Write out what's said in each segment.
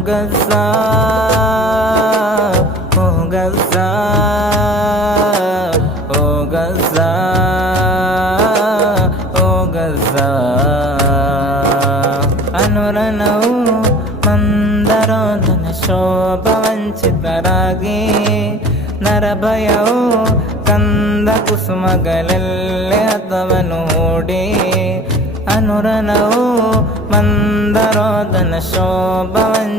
ಗಸ ಓ ಗಸ ಓ ಗಸ ಓ ಗಸ ಅನುರಣವು ಮಂದರೋಧನ ಶೋಭವಂಚಿತರಾಗಿ, ನರಭಯವು ಕಂದ ಕುಸುಮಗಳಲ್ಲೇ ಹತವನು ಹೂಡಿ ಅನುರಣವು ಮಂದರೋದನ ಶೋಭವಂಚಿತರಾಗಿ.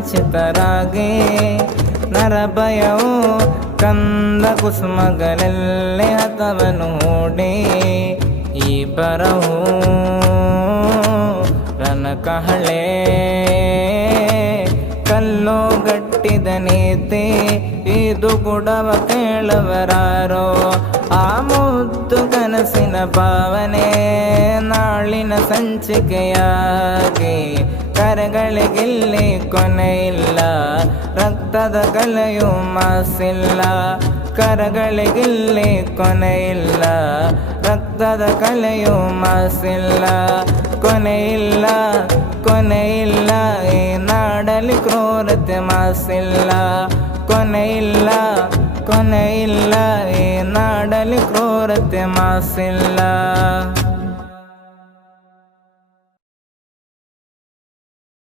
ನರಭಯವು ಕಂದ ಕುಸುಮಗಳಲ್ಲಿ ಹತವನು ಹೂಡಿ. ಈ ಬರವು ರನಕಹಳೆ ಕಲ್ಲು ಗಟ್ಟಿದ ನೀತಿ, ಇದು ಗುಡವ ಕೇಳವರಾರೋ. ಆ ಮುದ್ದು ಕನಸಿನ ಭಾವನೆ. ನಾಳಿನ ಸಂಚಿಕೆಯಾಗಿ ಕರೆಗಳಿಗಿಲ್ಲಿ ಕೊನೆಯಿಲ್ಲ ರಕ್ತದ ಕಲೆಯು ಮಾಸಿಲ್ಲ, ಕರಗಳಿಗಿಲ್ಲಿ ಕೊನೆಯಿಲ್ಲ ರಕ್ತದ ಕಲೆಯು ಮಾಸಿಲ್ಲ ಕೊನೆಯಿಲ್ಲ ಕೊನೆಯಿಲ್ಲ ಈ ನಾಡಲಿ ಕ್ರೂರತೆ ಮಾಸಿಲ್ಲ ಕೊನೆಯಿಲ್ಲ ಕೊನೆಯಿಲ್ಲ ಈ ನಾಡಲಿ ಕ್ರೂರತೆ ಮಾಸಿಲ್ಲ.